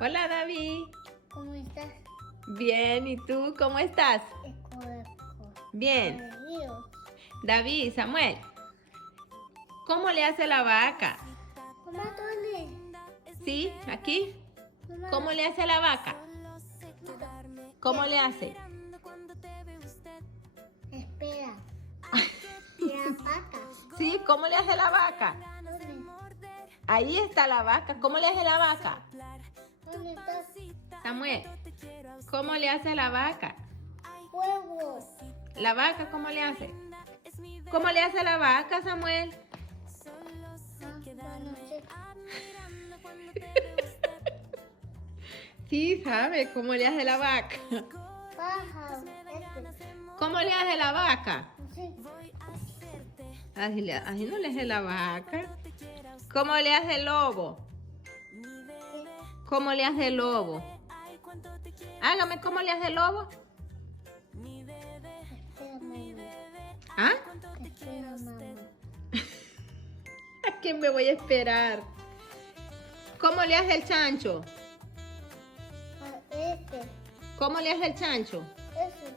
Hola, David. ¿Cómo estás? Bien, ¿y tú cómo estás? Bien. Alegrío. David, Samuel, ¿cómo le hace la vaca? Mamá, ¿dónde? ¿Sí? ¿Aquí? Mamá. ¿Cómo le hace la vaca? ¿Cómo le hace? Espera. La vaca. ¿Sí? ¿Cómo le hace la vaca? ¿Dónde? Ahí está la vaca. ¿Cómo le hace la vaca? ¿Dónde estás? Samuel, ¿cómo le hace la vaca? Huevo. ¿La vaca cómo le hace? ¿Cómo le hace la vaca, Samuel? No sé. Sí, sabe cómo le hace la vaca. Pájaro. ¿Cómo le hace la vaca? No sé. Así no le hace la vaca. ¿Cómo le hace el lobo? ¿Cómo le hace el lobo? Hágame, ¿cómo le hace el lobo? Espera, mamá. ¿Ah? Espera, mamá. ¿A quién me voy a esperar? ¿Cómo le hace el chancho? Este. ¿Cómo le hace el chancho? Ese.